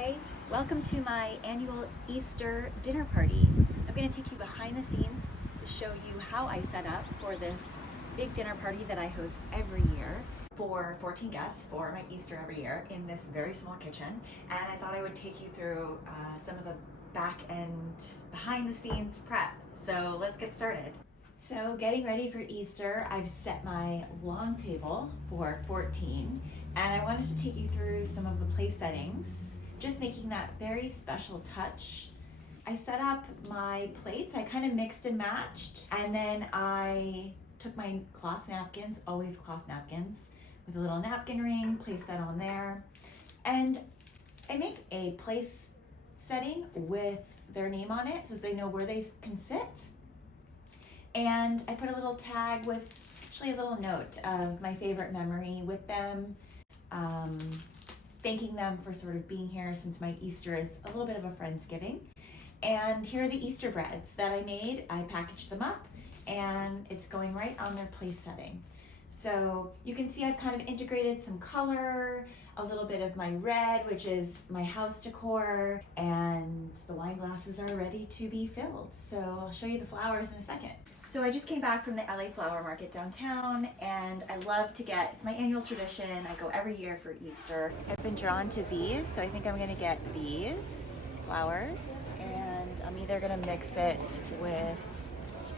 Hi, welcome to my annual Easter dinner party. I'm going to take you behind the scenes to show you how I set up for this big dinner party that I host every year for 14 guests for my Easter every year in this very small kitchen. And I thought I would take you through some of the back end behind the scenes prep. So let's get started. So getting ready for Easter, I've set my long table for 14 and I wanted to take you through some of the place settings, just making that very special touch. I set up my plates, I kind of mixed and matched, and then I took my cloth napkins, always cloth napkins, with a little napkin ring, placed that on there, and I make a place setting with their name on it so that they know where they can sit. And I put a little tag with actually a little note of my favorite memory with them, thanking them for sort of being here since my Easter is a little bit of a Friendsgiving. And here are the Easter breads that I made. I packaged them up and it's going right on their place setting. So you can see I've kind of integrated some color, a little bit of my red, which is my house decor, and the wine glasses are ready to be filled. So I'll show you the flowers in a second. So I just came back from the LA Flower Market downtown, and I love to get, it's my annual tradition, I go every year for Easter. I've been drawn to these, so I think I'm gonna get these flowers, and I'm either gonna mix it with,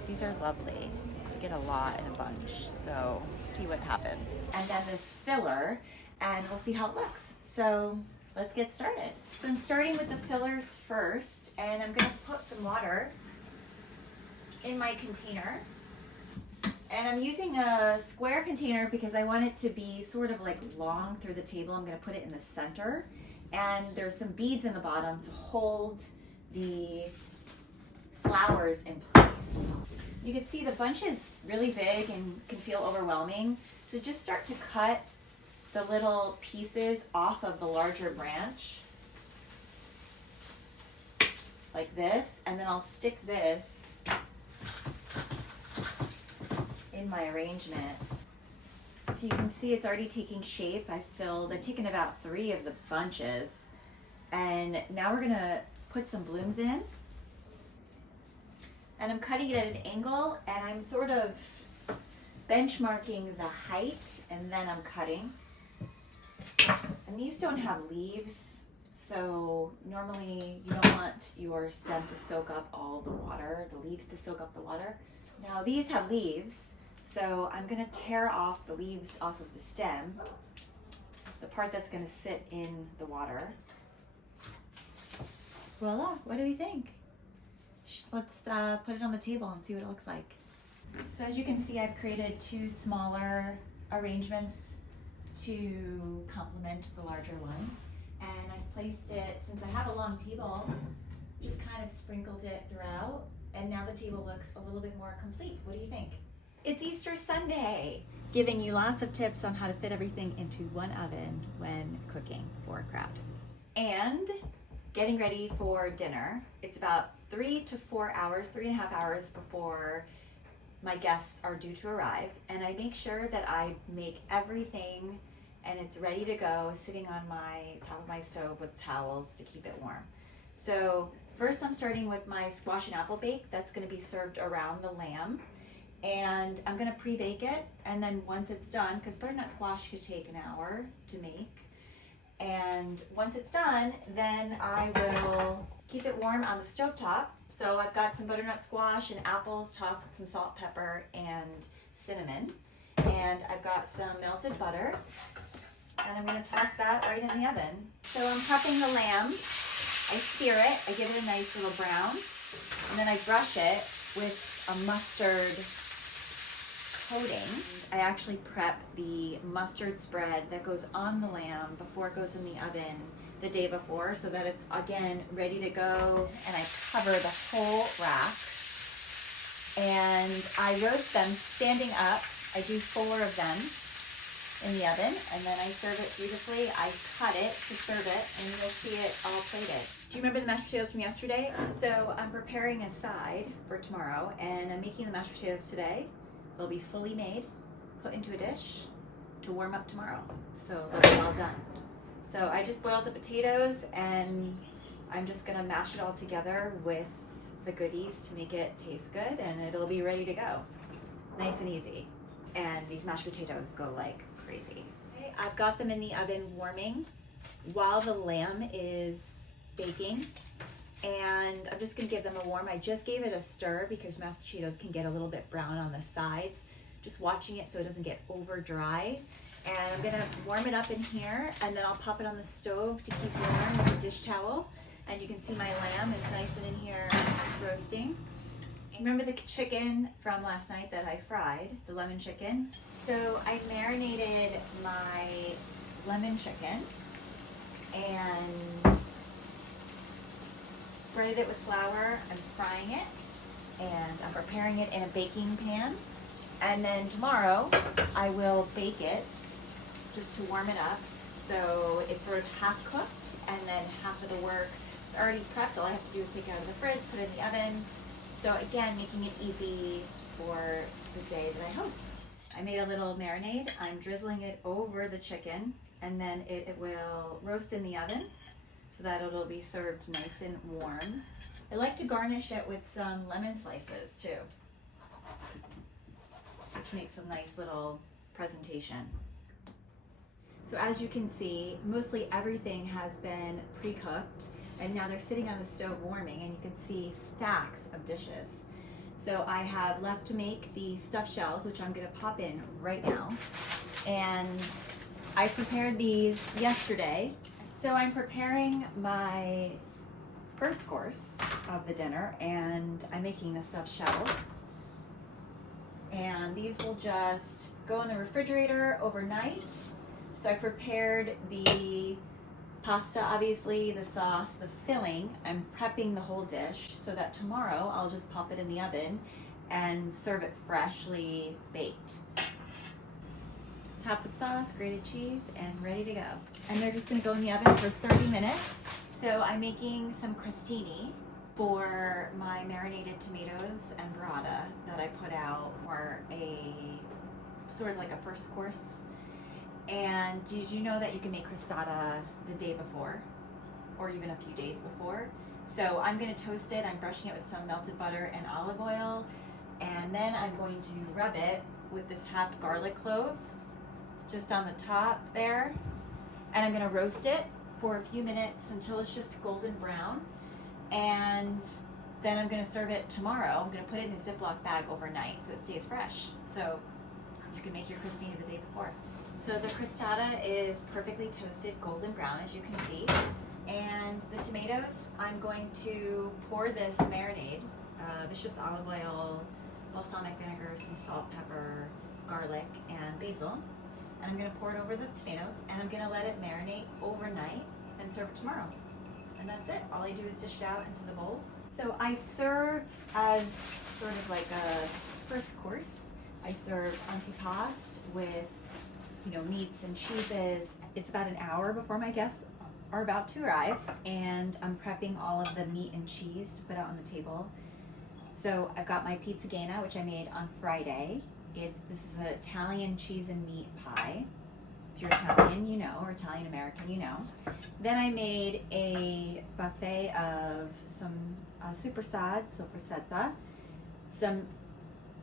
these are lovely. I get a lot in a bunch, so see what happens. And then this filler, and we'll see how it looks. So let's get started. So I'm starting with the fillers first, and I'm gonna put some water in my container, and I'm using a square container because I want it to be sort of like long through the table. I'm going to put it in the center, and there's some beads in the bottom to hold the flowers in place. You can see the bunch is really big and can feel overwhelming, so just start to cut the little pieces off of the larger branch like this, and then I'll stick this in my arrangement. So you can see it's already taking shape. I've taken about 3 of the bunches, and now we're gonna put some blooms in, and I'm cutting it at an angle, and I'm sort of benchmarking the height, and then I'm cutting. And these don't have leaves, so normally you don't want your stem to soak up all the water, the leaves to soak up the water. Now these have leaves, so I'm gonna tear off the leaves off of the stem, the part that's gonna sit in the water. Voila, what do we think? Let's put it on the table and see what it looks like. So as you can see, I've created 2 smaller arrangements to complement the larger one. And I've placed it, since I have a long table, just kind of sprinkled it throughout, and now the table looks a little bit more complete. What do you think? It's Easter Sunday, giving you lots of tips on how to fit everything into one oven when cooking for a crowd. And getting ready for dinner. It's about 3 to 4 hours, 3.5 hours before my guests are due to arrive, and I make sure that I make everything and it's ready to go, sitting on my top of my stove with towels to keep it warm. So first I'm starting with my squash and apple bake that's gonna be served around the lamb. And I'm gonna pre-bake it, and then once it's done, because butternut squash could take an hour to make, and once it's done, then I will keep it warm on the stovetop. So I've got some butternut squash and apples tossed with some salt, pepper, and cinnamon. And I've got some melted butter, and I'm gonna toss that right in the oven. So I'm prepping the lamb. I sear it, I give it a nice little brown, and then I brush it with a mustard coating. I actually prep the mustard spread that goes on the lamb before it goes in the oven the day before, so that it's again ready to go, and I cover the whole rack. And I roast them standing up. I do 4 of them in the oven, and then I serve it beautifully. I cut it to serve it, and you'll see it all plated. Do you remember the mashed potatoes from yesterday? So I'm preparing a side for tomorrow, and I'm making the mashed potatoes today. They'll be fully made, put into a dish to warm up tomorrow. So they'll be all done. So I just boiled the potatoes and I'm just gonna mash it all together with the goodies to make it taste good, and it'll be ready to go. Nice and easy. And these mashed potatoes go like crazy. Okay, I've got them in the oven warming while the lamb is baking, and I'm just gonna give them a warm. I just gave it a stir because mashed potatoes can get a little bit brown on the sides. Just watching it so it doesn't get over dry. And I'm gonna warm it up in here, and then I'll pop it on the stove to keep warm with a dish towel. And you can see my lamb is nice and in here roasting. Remember the chicken from last night that I fried, the lemon chicken? So I marinated my lemon chicken and breaded it with flour. I'm frying it and I'm preparing it in a baking pan. And then tomorrow I will bake it just to warm it up. So it's sort of half cooked, and then half of the work is already prepped. All I have to do is take it out of the fridge, put it in the oven. So again, making it easy for the day that I host. I made a little marinade. I'm drizzling it over the chicken, and then it will roast in the oven so that it'll be served nice and warm. I like to garnish it with some lemon slices too, which makes a nice little presentation. So as you can see, mostly everything has been pre-cooked, and now they're sitting on the stove warming, and you can see stacks of dishes. So I have left to make the stuffed shells, which I'm gonna pop in right now. And I prepared these yesterday. So I'm preparing my first course of the dinner, and I'm making the stuffed shells. And these will just go in the refrigerator overnight. So I prepared the pasta, obviously, the sauce, the filling. I'm prepping the whole dish so that tomorrow I'll just pop it in the oven and serve it freshly baked. Top with sauce, grated cheese, and ready to go. And they're just gonna go in the oven for 30 minutes. So I'm making some crostini for my marinated tomatoes and burrata that I put out for a sort of like a first course. And did you know that you can make crostata the day before or even a few days before? So I'm gonna toast it. I'm brushing it with some melted butter and olive oil, and then I'm going to rub it with this half garlic clove just on the top there, and I'm gonna roast it for a few minutes until it's just golden brown, and then I'm gonna serve it tomorrow. I'm gonna put it in a Ziploc bag overnight so it stays fresh. So you can make your crostini the day before. So the crostata is perfectly toasted golden brown, as you can see. And the tomatoes, I'm going to pour this marinade. It's just olive oil, balsamic vinegar, some salt, pepper, garlic, and basil. And I'm gonna pour it over the tomatoes, and I'm gonna let it marinate overnight and serve it tomorrow. And that's it. All I do is dish it out into the bowls. So I serve as sort of like a first course. I serve antipasto with meats and cheeses. It's about an hour before my guests are about to arrive, and I'm prepping all of the meat and cheese to put out on the table. So I've got my pizzagana, which I made on Friday. This is an Italian cheese and meat pie. If you're Italian, you know, or Italian American, you know. Then I made a buffet of some sopressata, some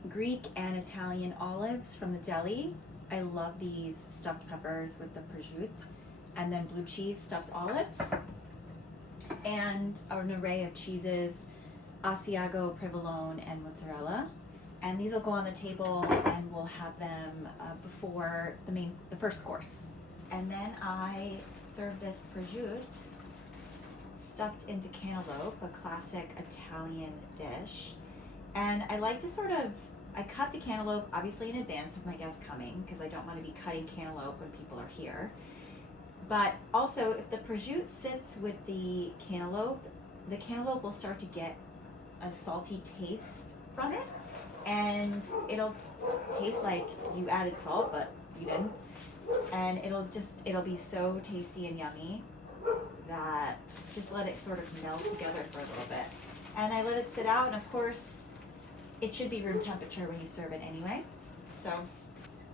Greek and Italian olives from the deli. I love these stuffed peppers with the prosciutto, and then blue cheese stuffed olives, and an array of cheeses, Asiago, provolone, and mozzarella. And these will go on the table, and we'll have them before the first course. And then I serve this prosciutto stuffed into cantaloupe, a classic Italian dish. And I like to I cut the cantaloupe obviously in advance of my guests coming, because I don't want to be cutting cantaloupe when people are here. But also, if the prosciutto sits with the cantaloupe will start to get a salty taste from it, and it'll taste like you added salt, but you didn't. And it'll be so tasty and yummy that just let it sort of melt together for a little bit. And I let it sit out, and of course, it should be room temperature when you serve it anyway. So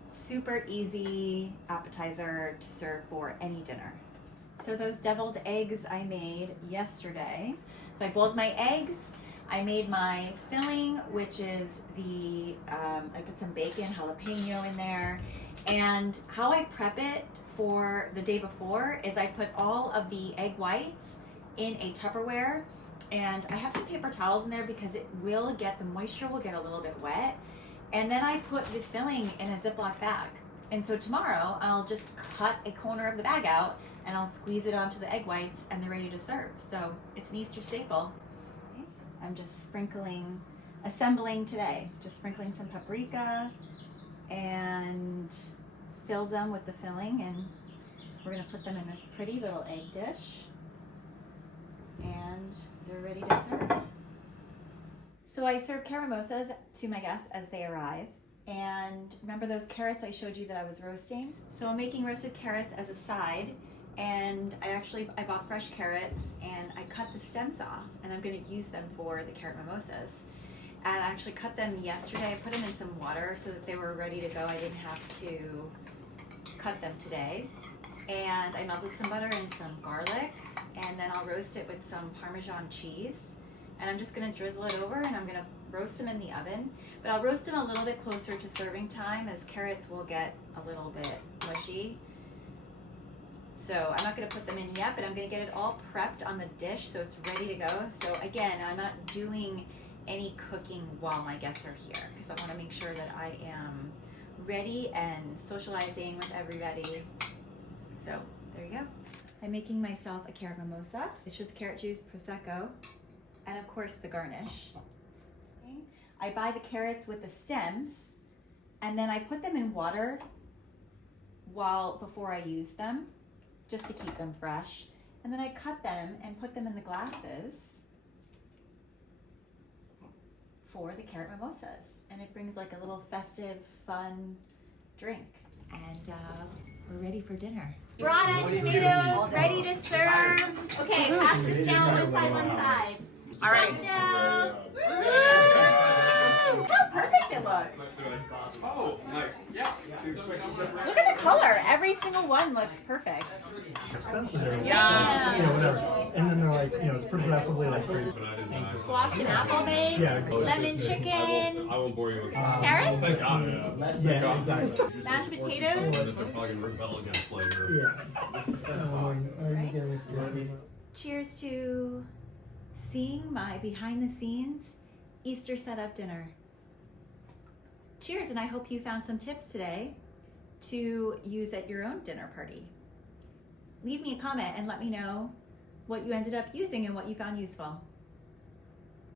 super easy appetizer to serve for any dinner. So those deviled eggs I made yesterday. So I boiled my eggs. I made my filling, which is I put some bacon, jalapeno in there. And how I prep it for the day before is I put all of the egg whites in a Tupperware, and I have some paper towels in there because the moisture will get a little bit wet. And then I put the filling in a Ziploc bag. And so tomorrow I'll just cut a corner of the bag out and I'll squeeze it onto the egg whites and they're ready to serve. So it's an Easter staple. I'm just assembling today. Just sprinkling some paprika and filled them with the filling, and we're gonna put them in this pretty little egg dish and they're ready to serve. So I serve carrot mimosas to my guests as they arrive. And remember those carrots I showed you that I was roasting? So I'm making roasted carrots as a side, and I bought fresh carrots and I cut the stems off and I'm gonna use them for the carrot mimosas. And I actually cut them yesterday. I put them in some water so that they were ready to go. I didn't have to cut them today. And I melted some butter and some garlic, and then I'll roast it with some Parmesan cheese. And I'm just gonna drizzle it over and I'm gonna roast them in the oven. But I'll roast them a little bit closer to serving time, as carrots will get a little bit mushy. So I'm not gonna put them in yet, but I'm gonna get it all prepped on the dish so it's ready to go. So again, I'm not doing any cooking while my guests are here because I wanna make sure that I am ready and socializing with everybody. So there you go. I'm making myself a carrot mimosa. It's just carrot juice, Prosecco, and of course the garnish. I buy the carrots with the stems, and then I put them in water before I use them, just to keep them fresh. And then I cut them and put them in the glasses for the carrot mimosas. And it brings like a little festive, fun drink. And we're ready for dinner. Burrata, tomatoes, ready to serve. Okay, pass this down one side. All right. Look how perfect it looks. Oh, nice. Yeah. Look at the color. Every single one looks perfect. Expensive. Yeah. You know, whatever. And then they're like, you know, it's progressively like crazy. Squash and apple bake. Yeah, exactly. Lemon chicken. I won't bore you with Carrots. Thank God. Yeah, exactly. Mashed potatoes. They're probably gonna rebel against later. Yeah. Cheers to seeing my behind the scenes Easter setup dinner. Cheers, and I hope you found some tips today to use at your own dinner party. Leave me a comment and let me know what you ended up using and what you found useful.